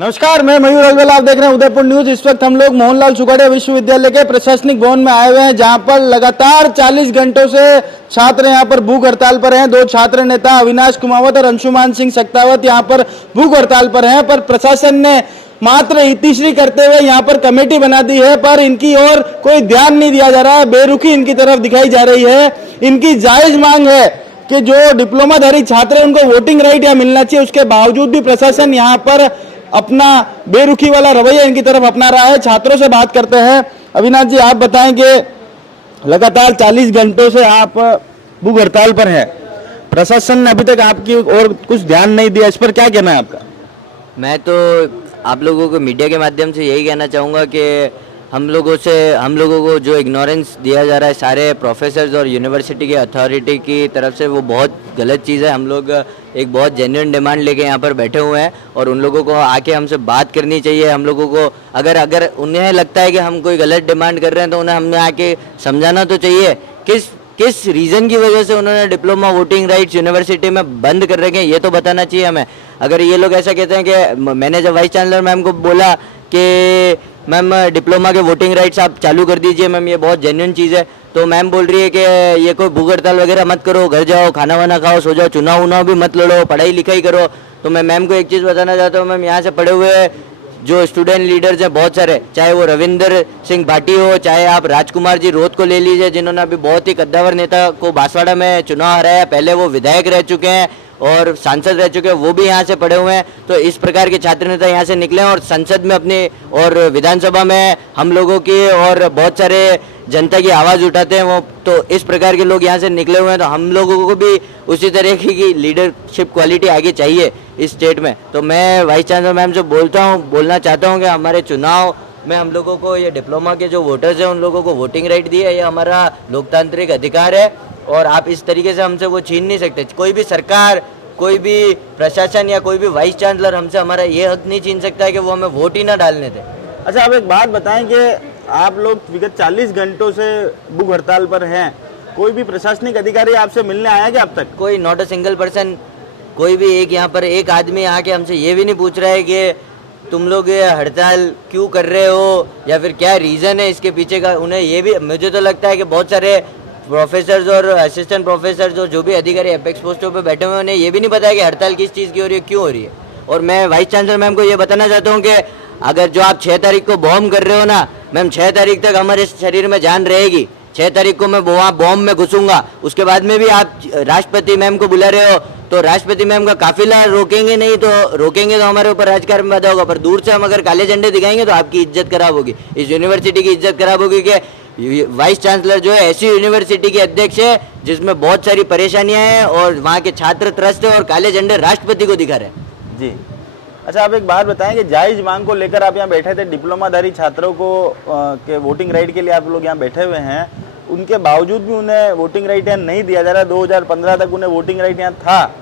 नमस्कार, मैं मयूर अलवेला, आप देख रहे हैं उदयपुर न्यूज। इस वक्त हम लोग मोहनलाल सुखाड़िया विश्वविद्यालय के प्रशासनिक भवन में आए हुए हैं, जहां पर लगातार 40 घंटों से छात्र यहां पर भूख हड़ताल पर हैं। दो छात्र नेता अविनाश कुमावत और अंशुमान सिंह सक्तावत यहां पर भूख हड़ताल पर हैं, पर प्रशासन ने मात्र इतिश्री करते हुए यहां पर कमेटी बना दी है, पर इनकी ओर कोई ध्यान नहीं दिया जा रहा है। बेरुखी इनकी तरफ दिखाई जा रही है। इनकी जायज मांग है कि जो डिप्लोमाधारी छात्र हैं उनको वोटिंग राइट यहाँ मिलना चाहिए। उसके बावजूद भी प्रशासन यहाँ पर अपना बेरुखी वाला रवैया इनकी तरफ अपना रहा है। छात्रों से बात करते हैं। अविनाश जी, आप बताएं कि लगातार 40 घंटों से आप भूख हड़ताल पर हैं, प्रशासन ने अभी तक आपकी और कुछ ध्यान नहीं दिया, इस पर क्या कहना है आपका? मैं तो आप लोगों को मीडिया के माध्यम से यही कहना चाहूँगा कि हम लोगों को जो इग्नोरेंस दिया जा रहा है सारे प्रोफेसर्स और यूनिवर्सिटी के अथॉरिटी की तरफ से, वो बहुत गलत चीज़ है। हम लोग एक बहुत जेन्युइन डिमांड लेके यहाँ पर बैठे हुए हैं और उन लोगों को आके हमसे बात करनी चाहिए। हम लोगों को अगर उन्हें लगता है कि हम कोई गलत डिमांड कर रहे हैं तो उन्हें हमें आके समझाना तो चाहिए किस रीज़न की वजह से उन्होंने डिप्लोमा वोटिंग राइट्स यूनिवर्सिटी में बंद कर रखे हैं, ये तो बताना चाहिए हमें। अगर ये लोग ऐसा कहते हैं कि मैंने जब वाइस चांसलर मैम को बोला कि मैम डिप्लोमा के वोटिंग राइट्स आप चालू कर दीजिए मैम, ये बहुत जेन्युइन चीज़ है, तो मैम बोल रही है कि ये कोई भूख हड़ताल वगैरह मत करो, घर जाओ, खाना वाना खाओ, सो जाओ, चुनाव उनाव भी मत लड़ो, पढ़ाई लिखाई करो। तो मैं मैम को एक चीज़ बताना चाहता हूँ, मैम यहाँ से पढ़े हुए जो स्टूडेंट लीडर्स हैं बहुत सारे, चाहे वो रविंदर सिंह भाटी हो, चाहे आप राजकुमार जी रोत को ले लीजिए, जिन्होंने अभी बहुत ही कद्दावर नेता को बांसवाड़ा में चुनाव हराया, पहले वो विधायक रह चुके हैं और सांसद रह चुके हैं, वो भी यहाँ से पढ़े हुए हैं। तो इस प्रकार के छात्र नेता यहाँ से निकले और संसद में अपनी और विधानसभा में हम लोगों की और बहुत सारे जनता की आवाज़ उठाते हैं वो, तो इस प्रकार के लोग यहाँ से निकले हुए हैं। तो हम लोगों को भी उसी तरह की लीडरशिप क्वालिटी आगे चाहिए इस स्टेट में। तो मैं वाइस चांसलर मैम से बोलना चाहता हूँ कि हमारे चुनाव में हम लोगों को ये डिप्लोमा के जो वोटर्स हैं उन लोगों को वोटिंग राइट दी है, ये हमारा लोकतांत्रिक अधिकार है और आप इस तरीके से हमसे वो छीन नहीं सकते। कोई भी सरकार, कोई भी प्रशासन या कोई भी वाइस चांसलर हमसे हमारा ये हक नहीं छीन सकता है कि वो हमें वोट ही ना डालने दें। अच्छा, आप एक बात बताएं कि आप लोग विगत 40 घंटों से भूख हड़ताल पर हैं, कोई भी प्रशासनिक अधिकारी आपसे मिलने आया क्या अब तक? कोई नॉट अ सिंगल पर्सन, कोई भी एक यहाँ पर एक आदमी आके हमसे ये भी नहीं पूछ रहा है कि तुम लोग ये हड़ताल क्यों कर रहे हो या फिर क्या रीज़न है इसके पीछे का। उन्हें ये भी, मुझे तो लगता है कि बहुत सारे प्रोफेसर्स और असिस्टेंट प्रोफेसर्स और जो भी अधिकारी एपेक्स पोस्टों पे बैठे हुए हैं उन्हें ये भी नहीं पता है कि हड़ताल किस चीज़ की हो रही है, क्यों हो रही है। और मैं वाइस चांसलर मैम को ये बताना चाहता हूँ कि अगर जो आप 6 तारीख को बॉम्ब कर रहे हो ना मैम, 6 तारीख तक हमारे शरीर में जान रहेगी। 6 तारीख को मैं वहाँ बॉम्ब में घुसूंगा, उसके बाद में भी आप राष्ट्रपति मैम को बुला रहे हो तो राष्ट्रपति मैम का काफिला रोकेंगे नहीं, तो रोकेंगे तो हमारे ऊपर राजकारण में बाधा होगा। पर दूर से हम अगर काले झंडे दिखाएंगे तो आपकी इज्जत खराब होगी, इस यूनिवर्सिटी की इज्जत खराब होगी कि वाइस चांसलर जो है ऐसी यूनिवर्सिटी के अध्यक्ष है जिसमें बहुत सारी परेशानियां हैं और वहाँ के छात्र त्रस्त है और काले झंडे राष्ट्रपति को दिखा रहे हैं। जी, अच्छा, आप एक बात बताएं कि जायज मांग को लेकर आप यहाँ बैठे थे, डिप्लोमाधारी छात्रों को के वोटिंग राइट के लिए आप लोग यहाँ बैठे हुए हैं, उनके बावजूद भी उन्हें वोटिंग राइट यहाँ नहीं दिया जा रहा। 2015 तक उन्हें वोटिंग राइट यहाँ था,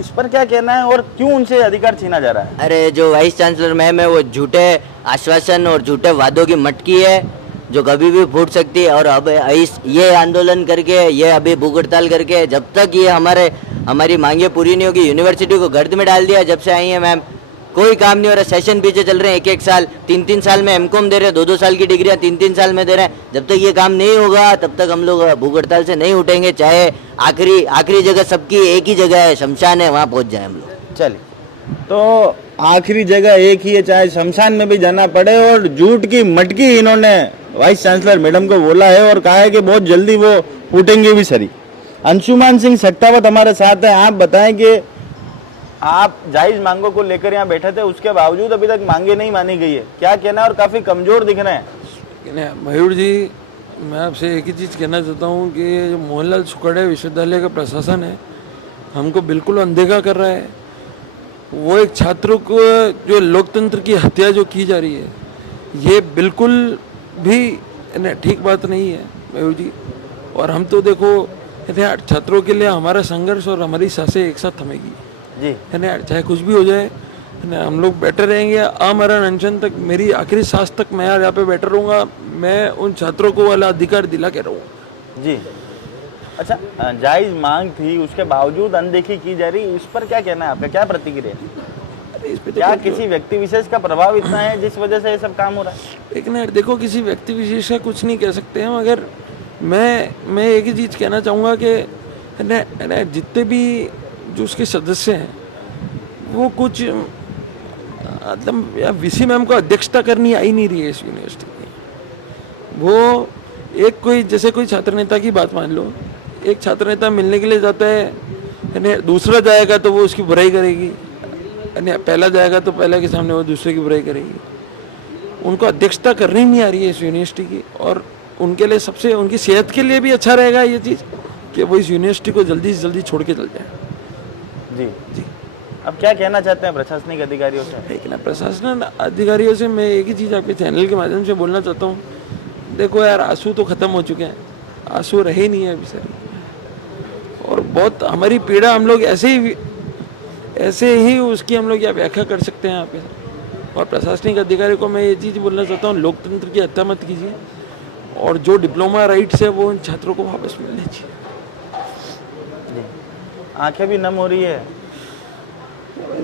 इस पर क्या कहना है और क्यों उनसे अधिकार छीना जा रहा है? अरे, जो वाइस चांसलर मैम है वो झूठे आश्वासन और झूठे वादों की मटकी है जो कभी भी फूट सकती है। और अब ये आंदोलन करके, ये अभी भूख हड़ताल करके, जब तक ये हमारी मांगे पूरी नहीं होगी, यूनिवर्सिटी को गर्द में डाल दिया। जब से आई है मैम कोई काम नहीं हो रहा, सेशन पीछे चल रहे हैं, 1-1 साल, 3-3 साल में एमकॉम दे रहे हैं, 2-2 साल की डिग्रियां 3-3 साल में दे रहे हैं। जब तक ये काम नहीं होगा तब तक हम लोग भूख हड़ताल से नहीं उठेंगे, चाहे आखिरी जगह सबकी एक ही जगह है, शमशान है, वहाँ पहुँच जाए हम लोग। चलिए, तो आखिरी जगह एक ही है, चाहे शमशान में भी जाना पड़े। और झूठ की मटकी इन्होंने वाइस चांसलर मैडम को बोला है और कहा है कि बहुत जल्दी वो फूटेंगे भी सरी। अंशुमान सिंह सक्तावत हमारे साथ हैं। आप बताएं कि आप जायज मांगों को लेकर यहाँ बैठे थे, उसके बावजूद अभी तक मांगे नहीं मानी गई है, क्या कहना है? और काफी कमजोर दिख रहे हैं। मयूर जी, मैं आपसे एक ही चीज़ कहना चाहता हूँ कि जो मोहनलाल सुखाड़िया विश्वविद्यालय का प्रशासन है हमको बिल्कुल अनदेखा कर रहा है। वो एक छात्रों को जो लोकतंत्र की हत्या जो की जा रही है, ये बिल्कुल भी ठीक बात नहीं है मयूर जी। और हम तो देखो छात्रों के लिए हमारा संघर्ष और हमारी सांसें एक साथ थमेगी जी, है ना, चाहे कुछ भी हो जाए, है ना, हम लोग बैठे रहेंगे आमरण अनशन तक, मेरी आखिरी सांस तक मैं यहाँ पे बैठा रहूँगा। मैं उन छात्रों को वाला अधिकार दिला के रहूँगा जी। अच्छा, जायज मांग थी, उसके बावजूद अनदेखी की जा रही, इस पर क्या कहना है आपका, क्या प्रतिक्रिया? इस पे क्या देखो, किसी व्यक्ति विशेष का प्रभाव इतना है जिस वजह से ये सब काम हो रहा है? एक ना देखो, किसी व्यक्ति विशेष का कुछ नहीं कह सकते हम। अगर मैं एक ही चीज़ कहना चाहूँगा कि है ना जितने भी जो उसके सदस्य हैं वो कुछ मतलब या वीसी मैम को अध्यक्षता करनी आई नहीं रही है इस यूनिवर्सिटी की। वो एक कोई जैसे कोई छात्र नेता की बात मान लो, एक छात्र नेता मिलने के लिए जाता है ना, दूसरा जाएगा तो वो उसकी बुराई करेगी, पहला जाएगा तो पहला के सामने वो दूसरे की बुराई करेगी। उनको अध्यक्षता करनी नहीं आ रही है इस यूनिवर्सिटी की, और उनके लिए सबसे उनकी सेहत के लिए भी अच्छा रहेगा ये चीज़ कि वो इस यूनिवर्सिटी को जल्दी से जल्दी छोड़ के चल जाए। जी जी, अब क्या कहना चाहते हैं प्रशासनिक अधिकारियों से? एक ना प्रशासन अधिकारियों से मैं एक ही चीज़ आपके चैनल के माध्यम से बोलना चाहता हूँ, देखो यार, आंसू तो ख़त्म हो चुके हैं, आंसू रहे नहीं है अभी सर, और बहुत हमारी पीड़ा हम लोग ऐसे ही उसकी हम लोग या व्याख्या कर सकते हैं यहाँ पे। और प्रशासनिक अधिकारी को मैं ये चीज़ बोलना चाहता हूँ, लोकतंत्र की हत्या मत कीजिए, और जो डिप्लोमा राइट्स है वो उन छात्रों को वापस मिलने चाहिए। आंखें भी नम हो रही है।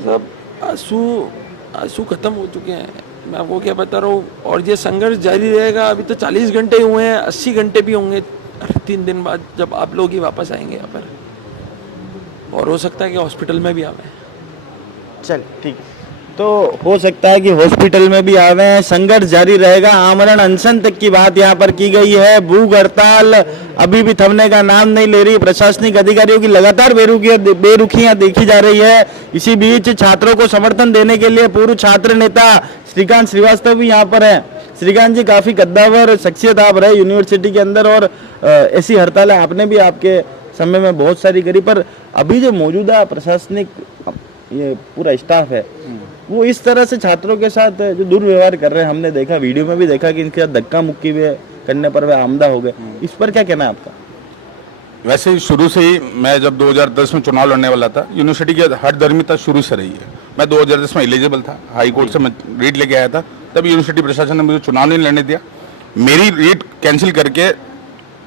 सब आंसू खत्म हो चुके हैं, मैं आपको क्या बता रहा हूँ। और ये संघर्ष जारी रहेगा। अभी तो 40 घंटे हुए हैं, 80 घंटे भी होंगे 3 दिन बाद, जब आप लोग ही वापस आएंगे यहाँ पर, और हो सकता है कि हॉस्पिटल में भी आवे। चल ठीक है, तो हो सकता है कि हॉस्पिटल में भी आवे हैं। संघर्ष जारी रहेगा, आमरण अनशन तक की बात यहाँ पर की गई है। भूख हड़ताल अभी भी थमने का नाम नहीं ले रही। प्रशासनिक अधिकारियों की लगातार बेरुखियां देखी जा रही है। इसी बीच छात्रों को समर्थन देने के लिए पूर्व छात्र नेता श्रीकांत श्रीवास्तव भी यहाँ पर है। श्रीकांत जी, काफी कद्दावर शख्सियत आप रहे यूनिवर्सिटी के अंदर, और ऐसी हड़तालें आपने भी आपके समय में बहुत सारी करी, पर अभी जो मौजूदा प्रशासनिक ये पूरा स्टाफ है वो इस तरह से छात्रों के साथ जो दुर्व्यवहार कर रहे हैं, हमने देखा, वीडियो में भी देखा कि इनके साथ धक्का मुक्की भी करने पर वे आमदा हो गए। इस पर क्या कहना है आपका? वैसे ही शुरू से ही मैं जब 2010 में चुनाव लड़ने वाला था, यूनिवर्सिटी की हठधर्मिता शुरू से रही है। मैं 2010 में एलिजिबल था, हाई कोर्ट से मैं रीट लेके आया था, तब यूनिवर्सिटी प्रशासन ने मुझे चुनाव नहीं लड़ने दिया। मेरी रीट कैंसिल करके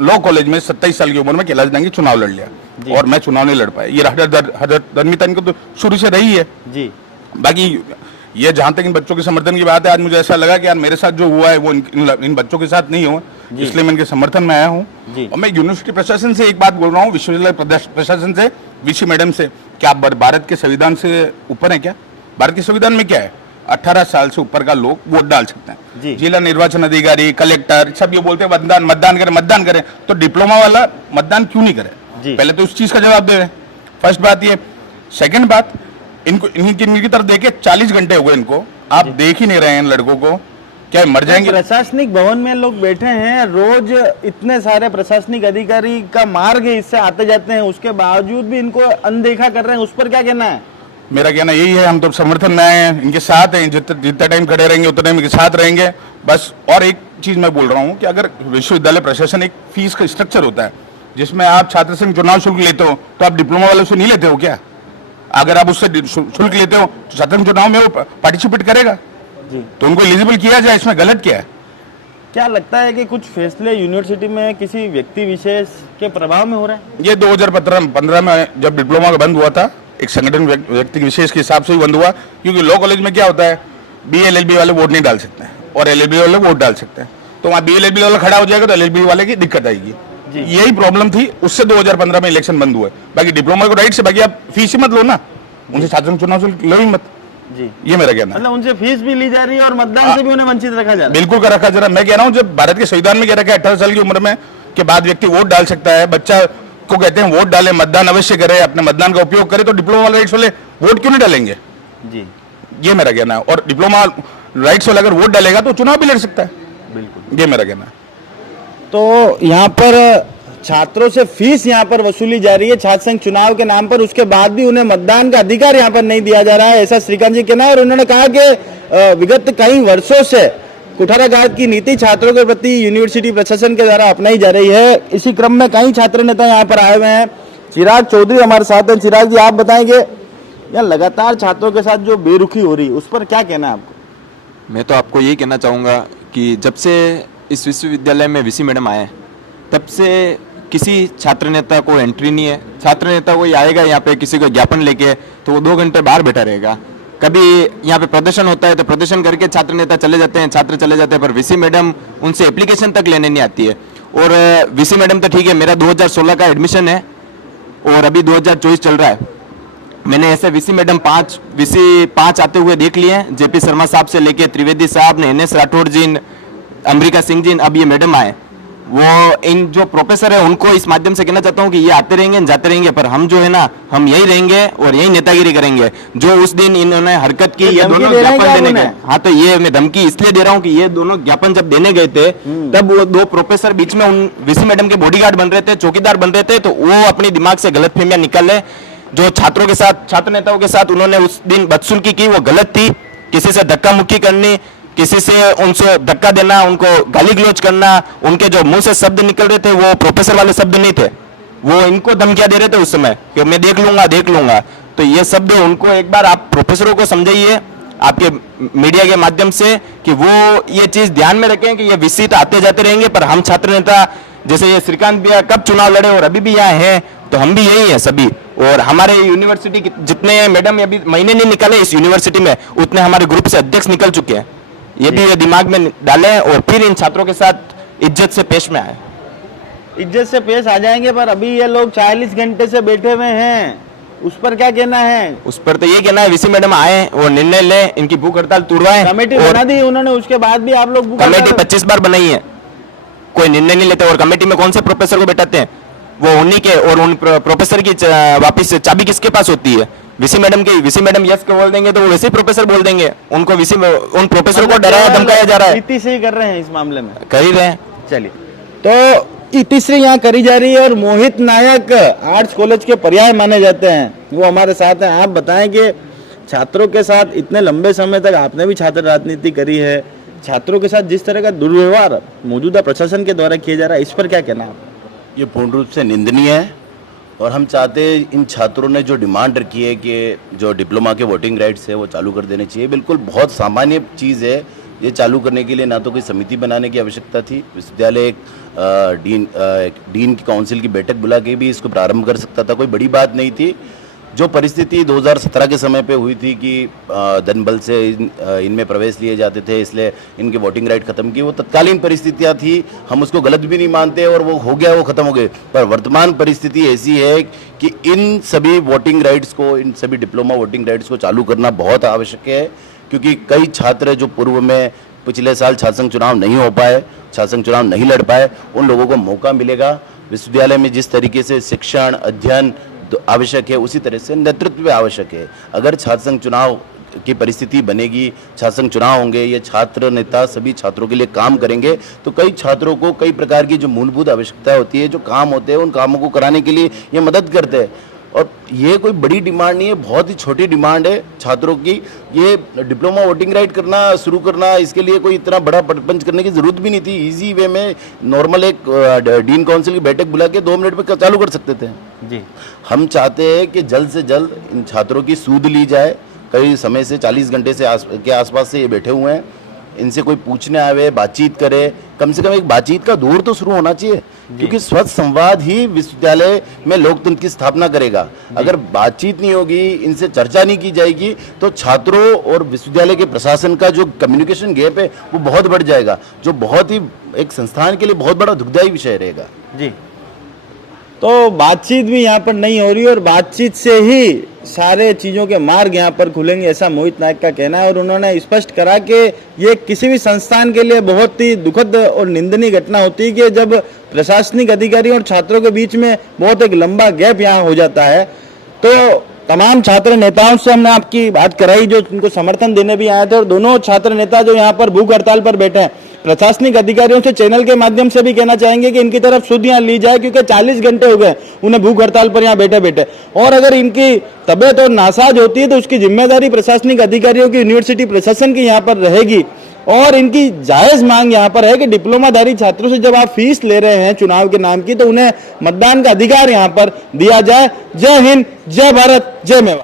लॉ कॉलेज में 27 साल की उम्र में कैलाश डांगी चुनाव लड़ लिया, और मैं चुनाव नहीं लड़ पाया। ये हठधर्मिता इनको तो शुरू से रही है जी। बाकी ये जहां तक इन बच्चों के समर्थन की बात है, आज मुझे ऐसा लगा कि यार मेरे साथ जो हुआ है वो इन बच्चों के साथ नहीं हुआ, इसलिए मैं इनके समर्थन में आया हूँ। और मैं यूनिवर्सिटी प्रशासन से एक बात बोल रहा हूँ, विश्वविद्यालय प्रशासन से, वीसी मैडम से, क्या आप भारत के संविधान से ऊपर है क्या? भारत के संविधान में क्या है? 18 साल से ऊपर का लोग वोट डाल सकते हैं। जिला निर्वाचन अधिकारी, कलेक्टर सब ये बोलते हैं मतदान करें, तो डिप्लोमा वाला मतदान क्यों नहीं करे? पहले तो उस चीज का जवाब दे रहे हैं। फर्स्ट बात ये। सेकंड बात, इनकी तरफ देखे 40 घंटे हो गए इनको, आप देख ही नहीं रहे हैं इन लड़कों को, क्या मर जाएंगे? प्रशासनिक भवन में लोग बैठे हैं, रोज इतने सारे प्रशासनिक अधिकारी का मार्ग इससे आते जाते हैं, उसके बावजूद भी इनको अनदेखा कर रहे हैं। उस पर क्या कहना है? मेरा कहना यही है, हम तो समर्थन में आए हैं, इनके साथ हैं, जितना टाइम खड़े रहेंगे उतना टाइम इनके साथ रहेंगे बस। और एक चीज मैं बोल रहा हूँ कि अगर विश्वविद्यालय प्रशासन, एक फीस का स्ट्रक्चर होता है जिसमें आप छात्र संघ चुनाव शुल्क लेते हो, तो आप डिप्लोमा वालों से नहीं लेते हो क्या? अगर आप उससे शुल्क लेते हो तो छात्र संघ चुनाव में वो पार्टिसिपेट करेगा जी, तो उनको एलिजिबल किया जाए, इसमें गलत क्या है? क्या लगता है कि कुछ फैसले यूनिवर्सिटी में किसी व्यक्ति विशेष के प्रभाव में हो रहे हैं? ये 2015 में जब डिप्लोमा बंद हुआ था, एक संगठन व्यक्ति विशेष के हिसाब से ही बंद हुआ, क्योंकि लॉ कॉलेज में क्या होता है, BA-LLB वाले वोट नहीं डाल सकते हैं और LLB वाले वोट डाल सकते हैं, तो वहाँ BA-LLB वाला खड़ा हो जाएगा तो LLB वाले की दिक्कत आएगी। यही प्रॉब्लम थी, उससे 2015 में इलेक्शन बंद हुए। बाकी डिप्लोमा को राइट से, बाकी आप फीस ही मत लो ना, उनसे छात्र चुनाव शुल्क लो ही मत जी। ये मेरा कहना है। मतलब उनसे फीस भी ली जा रही है और मतदान से भी उन्हें वंचित रखा जा रहा है। बिल्कुल कर रखा जा रहा है। मैं कह रहा हूँ, जब भारत के संविधान में कह रखा है 18 साल की उम्र में के बाद व्यक्ति वोट डाल सकता है, बच्चा को कहते हैं वोट डाले, मतदान अवश्य करे, अपने मतदान का उपयोग करे, तो डिप्लोमा वाले राइट्स वाले वोट क्यों नहीं डालेंगे जी? ये मेरा कहना है। और डिप्लोमा राइट्स वाला अगर वोट डालेगा तो चुनाव भी लड़ सकता है। बिल्कुल, ये मेरा कहना है। तो यहाँ पर छात्रों से फीस यहाँ पर वसूली जा रही है छात्र संघ चुनाव के नाम पर, उसके बाद भी उन्हें मतदान का अधिकार यहाँ पर नहीं दिया जा रहा है, ऐसा श्रीकांत जी कहना है। और उन्होंने कहा कि विगत कई वर्षों से कुठाराघात की नीति छात्रों के प्रति यूनिवर्सिटी प्रशासन के द्वारा अपनाई जा रही है। इसी क्रम में कई छात्र नेता यहाँ पर आए हुए हैं। चिराग चौधरी हमारे साथ हैं। चिराग जी, आप बताएंगे, यहाँ लगातार छात्रों के साथ जो बेरुखी हो रही है उस पर क्या कहना है आपको? मैं तो आपको यही कहना चाहूँगा कि जब से इस विश्वविद्यालय में वीसी मैडम आए तब से किसी छात्र नेता को एंट्री नहीं है। छात्र नेता कोई आएगा यहाँ पे किसी को ज्ञापन लेके तो वो 2 घंटे बाहर बैठा रहेगा, कभी यहाँ पे प्रदर्शन होता है तो प्रदर्शन करके छात्र नेता चले जाते हैं, छात्र चले जाते हैं, पर वीसी मैडम उनसे एप्लीकेशन तक लेने नहीं आती है। और वीसी मैडम तो ठीक है, मेरा 2016 का एडमिशन है और अभी 2024 चल रहा है। मैंने ऐसे वीसी मैडम पांच आते हुए देख लिए हैं, जेपी शर्मा साहब से लेके त्रिवेदी साहब ने, NS राठौड़ जी, अमरिका सिंह जी, अब ये मैडम आए। वो इन जो प्रोफेसर है उनको इस माध्यम से कहना चाहता हूँ कि ये आते रहेंगे जाते रहेंगे, पर हम जो है ना, हम यही रहेंगे और यही नेतागिरी करेंगे। जो उस दिन इन्होंने हरकत की, ये दोनों ज्ञापन देने गए। हाँ, तो ये मैं धमकी इसलिए दे रहा हूँ कि ये दोनों ज्ञापन जब देने गए थे तब वो दो प्रोफेसर बीच में उन वीसी मैडम के बॉडीगार्ड बन रहे थे, चौकीदार बन रहे थे, तो वो अपनी दिमाग से गलतफहमियां निकाले। जो छात्रों के साथ, छात्र नेताओं के साथ उन्होंने उस दिन बदसलूकी की, वो गलत थी। किसी से धक्का मुक्की करनी, किसी से उनसे धक्का देना, उनको गाली गलौज करना, उनके जो मुंह से शब्द निकल रहे थे वो प्रोफेसर वाले शब्द नहीं थे, वो इनको धमकियां दे रहे थे उस समय कि मैं देख लूंगा। तो ये शब्द उनको एक बार आप प्रोफेसरों को समझाइए आपके मीडिया के माध्यम से कि वो ये चीज ध्यान में रखें कि ये वीसी तो आते जाते रहेंगे, पर हम छात्र नेता जैसे ये श्रीकांत भैया कब चुनाव लड़े और अभी भी यहाँ हैं, तो हम भी यही है सभी। और हमारे यूनिवर्सिटी जितने मैडम अभी महीने नहीं निकाले इस यूनिवर्सिटी में, उतने हमारे ग्रुप से अध्यक्ष निकल चुके हैं। ये भी ये दिमाग में डालें और फिर इन छात्रों के साथ इज्जत से पेश में आए। इज्जत से पेश आ जाएंगे, पर अभी ये लोग 40 घंटे से बैठे हुए हैं, उस पर क्या कहना है? उस पर तो ये कहना है वीसी मैडम आए और निर्णय ले, इनकी भूख हड़ताल तुड़वाएं। कमेटी बना दी उन्होंने, उसके बाद भी आप लोग कमेटी 25 बार बनाई है, कोई निर्णय नहीं लेते। और कमेटी में कौन से प्रोफेसर को बैठाते हैं? वो उन्हीं के, और उन प्रोफेसर की वापिस चाबी किसके पास होती है? वीसी मैडम के। वीसी मैडम यस को बोल देंगे तो वो वैसे ही प्रोफेसर बोल देंगे, उनको उन प्रोफेसर को डराया धमकाया जा रहा है। इतनी सही कर रहे हैं इस मामले में, कर ही रहे हैं। चलिए, तो तीसरी यहाँ करी जा रही है। और मोहित नायक आर्ट्स कॉलेज के पर्याय माने जाते हैं, वो हमारे साथ हैं। आप बताएं कि छात्रों के साथ इतने लंबे समय तक आपने भी छात्र राजनीति करी है, छात्रों के साथ जिस तरह का दुर्व्यवहार मौजूदा प्रशासन के द्वारा किया जा रहा है, इस पर क्या कहना है? ये पूर्ण रूप से निंदनीय है और हम चाहते हैं इन छात्रों ने जो डिमांड रखी है कि जो डिप्लोमा के वोटिंग राइट्स है वो चालू कर देने चाहिए, बिल्कुल बहुत सामान्य चीज़ है। ये चालू करने के लिए ना तो कोई समिति बनाने की आवश्यकता थी, विश्वविद्यालय एक डीन की काउंसिल की बैठक बुला के भी इसको प्रारंभ कर सकता था, कोई बड़ी बात नहीं थी। जो परिस्थिति 2017 के समय पे हुई थी कि धन बल से इनमें प्रवेश लिए जाते थे, इसलिए इनके वोटिंग राइट खत्म की, वो तत्कालीन परिस्थितियां थी, हम उसको गलत भी नहीं मानते और वो हो गया, वो खत्म हो गए। पर वर्तमान परिस्थिति ऐसी है कि इन सभी वोटिंग राइट्स को, इन सभी डिप्लोमा वोटिंग राइट्स को चालू करना बहुत आवश्यक है, क्योंकि कई छात्र जो पूर्व में पिछले साल छात्र संघ चुनाव नहीं हो पाए, छात्र संघ चुनाव नहीं लड़ पाए, उन लोगों को मौका मिलेगा। विश्वविद्यालय में जिस तरीके से शिक्षण अध्ययन आवश्यक है, उसी तरह से नेतृत्व भी आवश्यक है। अगर छात्र संघ चुनाव की परिस्थिति बनेगी, छात्र संघ चुनाव होंगे, ये छात्र नेता सभी छात्रों के लिए काम करेंगे, तो कई छात्रों को कई प्रकार की जो मूलभूत आवश्यकता होती है, जो काम होते हैं, उन कामों को कराने के लिए ये मदद करते हैं। और ये कोई बड़ी डिमांड नहीं है, बहुत ही छोटी डिमांड है छात्रों की। ये डिप्लोमा वोटिंग राइट करना शुरू करना, इसके लिए कोई इतना बड़ा प्रपंच करने की जरूरत भी नहीं थी। इजी वे में नॉर्मल एक डीन काउंसिल की बैठक बुला के 2 मिनट में चालू कर सकते थे जी। हम चाहते हैं कि जल्द से जल्द इन छात्रों की सूद ली जाए। कई समय से 40 घंटे से के आसपास से ये बैठे हुए हैं, इनसे कोई पूछने आवे, बातचीत करे, कम से कम एक बातचीत का दौर तो शुरू होना चाहिए, क्योंकि स्वच्छ संवाद ही विश्वविद्यालय में लोकतंत्र की स्थापना करेगा। अगर बातचीत नहीं होगी, इनसे चर्चा नहीं की जाएगी, तो छात्रों और विश्वविद्यालय के प्रशासन का जो कम्युनिकेशन गैप है वो बहुत बढ़ जाएगा, जो बहुत ही एक संस्थान के लिए बहुत बड़ा दुखदायी विषय रहेगा जी। तो बातचीत भी यहाँ पर नहीं हो रही और बातचीत से ही सारे चीज़ों के मार्ग यहाँ पर खुलेंगे, ऐसा मोहित नायक का कहना है। और उन्होंने स्पष्ट करा कि ये किसी भी संस्थान के लिए बहुत ही दुखद और निंदनीय घटना होती है कि जब प्रशासनिक अधिकारी और छात्रों के बीच में बहुत एक लंबा गैप यहाँ हो जाता है। तो तमाम छात्र नेताओं से हमने आपकी बात कराई जो उनको समर्थन देने भी आए थे, और दोनों छात्र नेता जो यहाँ पर भूख हड़ताल पर बैठे हैं, प्रशासनिक अधिकारियों से चैनल के माध्यम से भी कहना चाहेंगे कि इनकी तरफ सुध यहाँ ली जाए, क्योंकि 40 घंटे हो गए उन्हें भूख हड़ताल पर यहाँ बैठे बैठे। और अगर इनकी तबीयत और नासाज होती है तो उसकी जिम्मेदारी प्रशासनिक अधिकारियों की, यूनिवर्सिटी प्रशासन की यहाँ पर रहेगी। और इनकी जायज मांग यहाँ पर है कि डिप्लोमाधारी छात्रों से जब आप फीस ले रहे हैं चुनाव के नाम की, तो उन्हें मतदान का अधिकार यहाँ पर दिया जाए। जय हिंद, जय भारत, जय मेवाड़।